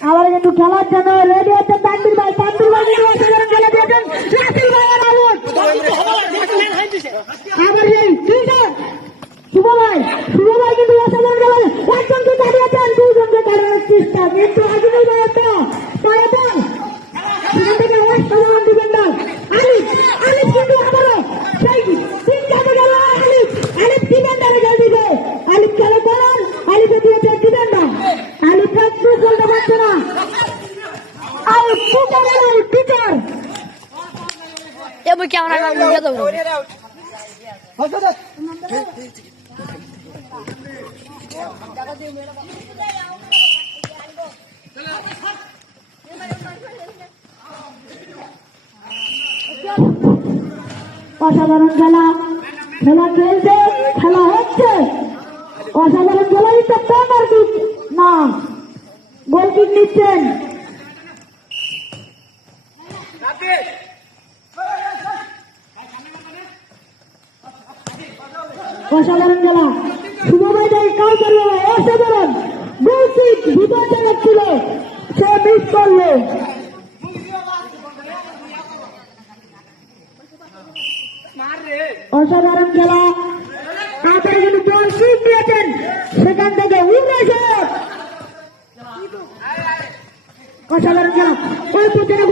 আবার কিন্তু খেলার জন্য রেডি হচ্ছেন তানভীর ভাই কিন্তু অসাধারণ খেলা দিয়েছেন রাসেল ভাইয়ের আউট। আবার এই শুভ ভাই কিন্তু অসাধারণ খেলা একজনকে দাঁড়িয়েছেন দুজনকে দাঁড়ানোর চেষ্টা কিন্তু আজিমুল ভাই একটা সেখান থেকে অসাধারণ ডিফেন্ডার আলিফ কিন্তু আবারও সেই তিনটাতে গেল আলিফ ডিফেন্ডারে গেল দিকে আলিফ খেলা করার আলিফে দিয়েছে ডিফেন্ডার আলিফ একটু চলতে পারছে না আউট টিচার এবার কেমন নিয়ে দেবো অসাধারণ খেলা খেলছে খেলা হচ্ছে অসাধারণ খেলা দিচ্ছে কর্নার কিক না গোল কিক নিচ্ছেন অসাধারণ খেলা শুভ ভাই কাজ করলো অসাধারণ গোল কিক বিপজ্জনক ছিল সে মিস করলো অসাধারণ খেলা তারপরে কিন্তু বল কিক দিয়েছেন সেখান থেকে উড়ে অসাধারণ খেলা ওই পিছনে